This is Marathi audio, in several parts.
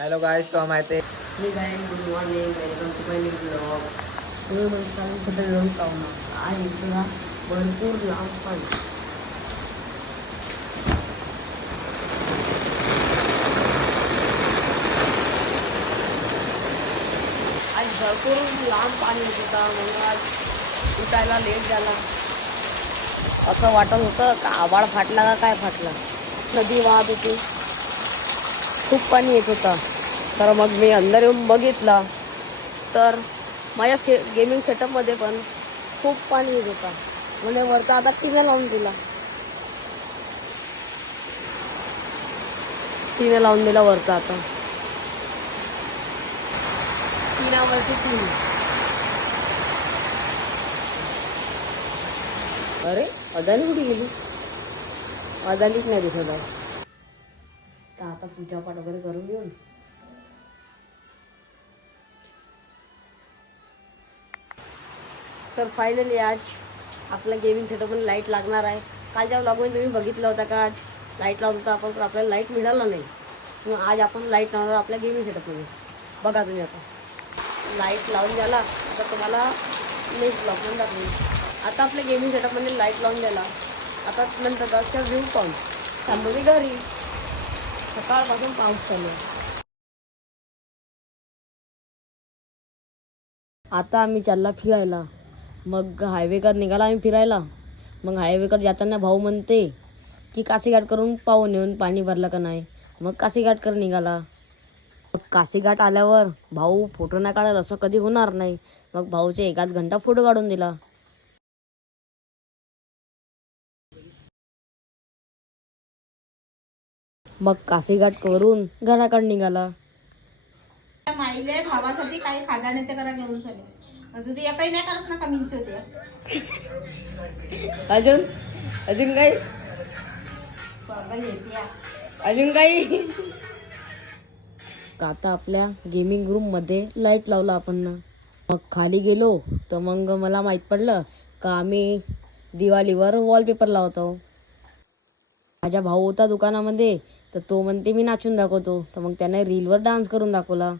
हेलो गाइस, तो हम आए थे। Hey guys, good morning, welcome to my new blog. तुम्ही म्हणता सगळे जाऊन पाहू ना. आज इथला भरपूर लांब पण आज भरपूर लांब पाणी येत होता म्हणून आज उठायला लेट झाला. असं वाटत होतं का आभाळ फाटला का काय फाटला. नदी वाहत होती, खूप पाणी येत होता. तर मग मी अंदर येऊन बघितलं तर माझ्या गेमिंग सेटअपमध्ये पण खूप पाणी येत होता. म्हणजे वरचा आता टीने लावून दिला वरचा आता टीनावरती टीन. अरे अदानी कुठे गेली? अदानीच नाही दिसत आहे. तर आता पूजापाठ वगैरे करून घेऊन तर फायनली आज आपल्या गेमिंग सेटअपमध्ये लाईट लागणार आहे. कालच्या ब्लॉगमध्ये तुम्ही बघितलं होता का आज लाईट लावत होता आपण, पण आपल्याला लाईट मिळाला नाही. मग आज आपण लाईट लावणार आपल्या गेमिंग सेटअपमध्ये. बघा तुम्ही आता लाईट लावून द्याला. आता तुम्हाला नेक्स्ट ब्लॉगमध्ये दाखवेल. आता आपल्या गेमिंग सेटअपमध्ये लाईट लावून द्याला. आता नंतर दसच्या व्ह्यू पाहून थांबलो मी घरी. सकाळपासून पाऊस चालू आहे. आता आम्ही चालला फिरायला. मग हायवेकर निघाला आम्ही फिरायला. मग हायवेकर जाताना भाऊ म्हणते की काशीघाट करून पाहून येऊन पाणी भरलं का नाही. मग काशीघाट कर निघाला. मग काशीघाट आल्यावर भाऊ फोटो नाही काढायला, असं कधी होणार नाही. मग भाऊचे एकाच घंटा फोटो काढून दिला. मग काशीघाट करून घराकडे निघाला. माईले भावासाठी काही खाजा नाही ते करा घेऊन सगळे तुझी एकही नाही करत ना कमीच होते. अजून अजून काही अजून काही आता आपल्या गेमिंग रूम मध्ये लाईट लावला आपण ना. मग खाली गेलो तर मग मला माहित पडलं का आम्ही दिवाळीवर वॉलपेपर लावतो. माझा भाऊ होता दुकानामध्ये, तर तो म्हणते मी नाचून दाखवतो. तर मग त्याने रीलवर डान्स करून दाखवला.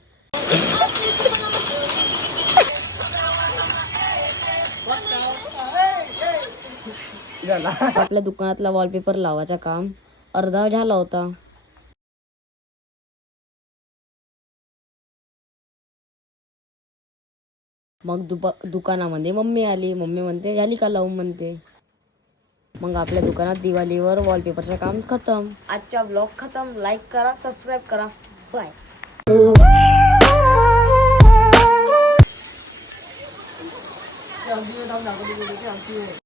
आपल्या दुकानातला वॉलपेपर लावायचा काम अर्धा झाला होता. मग दुकानामध्ये मम्मी आली. मम्मी म्हणते झाली का लावून म्हणते. मग आपल्या दुकानात दिवाळीवर वॉलपेपरचं काम खतम. आजचा ब्लॉग खतम. लाईक करा, सबस्क्राईब करा. बाय.